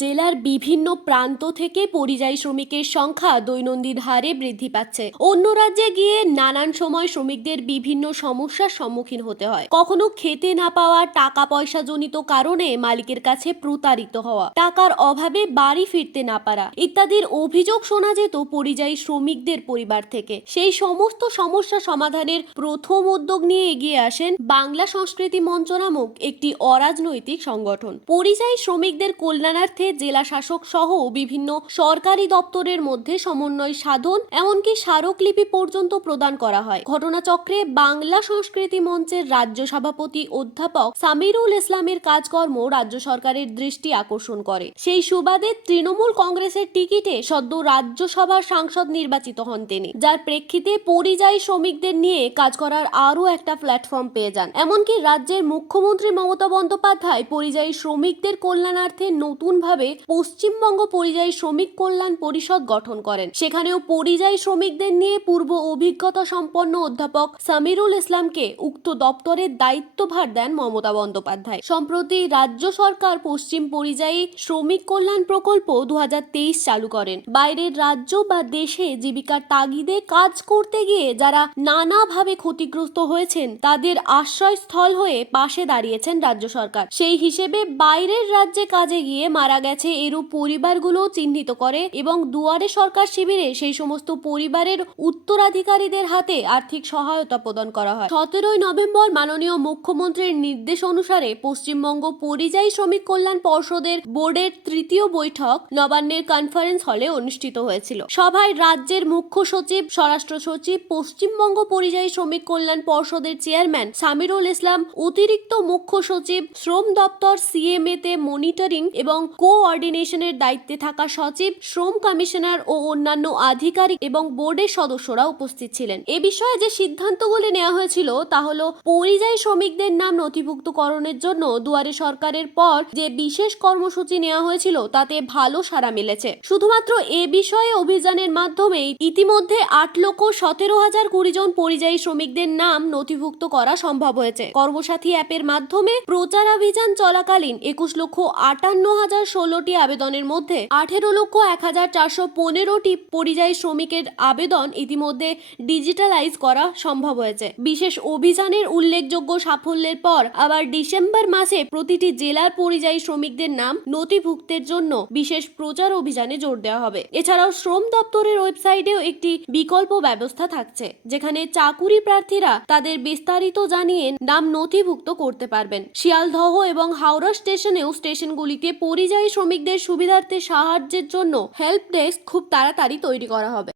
জেলার বিভিন্ন প্রান্ত থেকে পরিযায়ী শ্রমিকের সংখ্যা দৈনন্দিন হারে বৃদ্ধি পাচ্ছে। অন্য রাজ্যে গিয়ে নানান সময় শ্রমিকদের বিভিন্ন সমস্যার সম্মুখীন হতে হয়। কখনো খেতে না পাওয়া, টাকা পয়সা জনিত কারণে মালিকের কাছে প্রতারিত হওয়া, টাকার অভাবে বাড়ি ফিরতে না পারা ইত্যাদির অভিযোগ শোনা যেত পরিযায়ী শ্রমিকদের পরিবার থেকে। সেই সমস্ত সমস্যা সমাধানের প্রথম উদ্যোগ নিয়ে এগিয়ে আসেন বাংলা সংস্কৃতি মঞ্চ নামক একটি অরাজনৈতিক সংগঠন। পরিযায়ী শ্রমিকদের কল্যাণার্থে জেলা শাসক সহ বিভিন্ন সরকারি দপ্তরের মধ্যে সমন্বয় সাধন, এমনকি স্মারকলিপি পর্যন্ত প্রদান করা হয়। ঘটনাচক্রে বাংলা সংস্কৃতি মঞ্চের রাজ্য সভাপতি অধ্যাপক সামিরুল ইসলামের কাজকর্ম রাজ্য সরকারের দৃষ্টি আকর্ষণ করে। সেই সুবাদে তৃণমূল কংগ্রেসের টিকিটে সদ্য রাজ্যসভার সাংসদ নির্বাচিত হন তিনি, যার প্রেক্ষিতে পরিযায়ী শ্রমিকদের নিয়ে কাজ করার আরও একটা প্ল্যাটফর্ম পেয়ে যান। এমনকি রাজ্যের মুখ্যমন্ত্রী মমতা বন্দ্যোপাধ্যায় পরিযায়ী শ্রমিকদের কল্যাণার্থে নতুনভাবে পশ্চিমবঙ্গ পরিযায়ী শ্রমিক কল্যাণ পরিষদ গঠন করেন। সেখানেও পরিযায়ী শ্রমিকদের নিয়ে পূর্ব অভিজ্ঞতা সম্পন্ন অধ্যাপক সামিরুল ইসলামকে উক্ত দপ্তরের দায়িত্বভার দেন মমতা বন্দ্যোপাধ্যায়। সম্প্রতি রাজ্য সরকার পশ্চিম পরিযায়ী শ্রমিক কল্যাণ প্রকল্প 2023 চালু করেন। বাইরের রাজ্য বা দেশে জীবিকার তাগিদে কাজ করতে গিয়ে যারা নানাভাবে ক্ষতিগ্রস্ত হয়েছেন তাদের আশ্রয়স্থল হয়ে পাশে দাঁড়িয়েছেন রাজ্য সরকার। সেই হিসেবে বাইরের রাজ্যে কাজে গিয়ে মারা গেছে এরূপ পরিবারগুলো চিহ্নিত করে এবং দুয়ারে সরকার শিবিরে সেই সমস্ত পরিবারের উত্তরাধিকারীদের হাতে আর্থিক সহায়তা প্রদান করা হয়। 17 নভেম্বর মাননীয় মুখ্যমন্ত্রীর নির্দেশ অনুসারে পশ্চিমবঙ্গ পরিযায়ী শ্রমিক কল্যাণ পর্ষদের বোর্ডের তৃতীয় বৈঠক নবান্নের কনফারেন্স হলে অনুষ্ঠিত হয়েছিল। সভায় রাজ্যের মুখ্য সচিব, স্বরাষ্ট্র সচিব, পশ্চিমবঙ্গ পরিযায়ী শ্রমিক কল্যাণ পর্ষদের চেয়ারম্যান সামিরুল ইসলাম, অতিরিক্ত মুখ্য সচিব, শ্রম দপ্তর সিএমএ তে মনিটরিং এবং কোঅর্ডিনেশনের দায়িত্বে থাকা সচিব, শ্রম কমিশনার ও অন্যান্য আধিকারিক এবং বোর্ডের সদস্যরা উপস্থিত ছিলেন। এ বিষয়ে যে সিদ্ধান্তগুলি নেওয়া হয়েছিল তা হলো পরিযায়ী শ্রমিকদের নাম নথিভুক্তকরণের জন্য দুয়ারে সরকারের পর যে বিশেষ কর্মসূচি নেওয়া হয়েছিল তাতে ভালো সাড়া মিলেছে। শুধুমাত্র এ বিষয়ে অভিযানের মাধ্যমে ইতিমধ্যে 8,17,020 জন পরিযায়ী শ্রমিকদের নাম নথিভুক্ত করা সম্ভব হয়েছে। কর্মসাথী অ্যাপের মাধ্যমে প্রচারাভিযান চলাকালীন 21,58,016টি আবেদনের মধ্যে 18,01,415টি পরিযায়ী শ্রমিকের আবেদন ইতিমধ্যে ডিজিটালাইজ করা সম্ভব হয়েছে। বিশেষ অভিযানের উল্লেখযোগ্য সাফল্যের পর আবার ডিসেম্বর মাসে প্রতিটি জেলার পরিযায়ী শ্রমিকদের নাম নথিভুক্তের জন্য বিশেষ প্রচার অভিযানে জোর দেওয়া হবে। এছাড়াও শ্রম দপ্তরের ওয়েবসাইটেও একটি বিকল্প ব্যবস্থা থাকছে, যেখানে চাকুরি প্রার্থীরা তাদের বিস্তারিত জানিয়ে নাম নথিভুক্ত করতে পারবেন। শিয়ালদহ এবং হাওড়া স্টেশনগুলিতে পরিযায়ী শ্রমিকদের সুবিধার্থে সাহায্যের জন্য হেল্প ডেস্ক খুব তাড়াতাড়ি তৈরি করা হবে।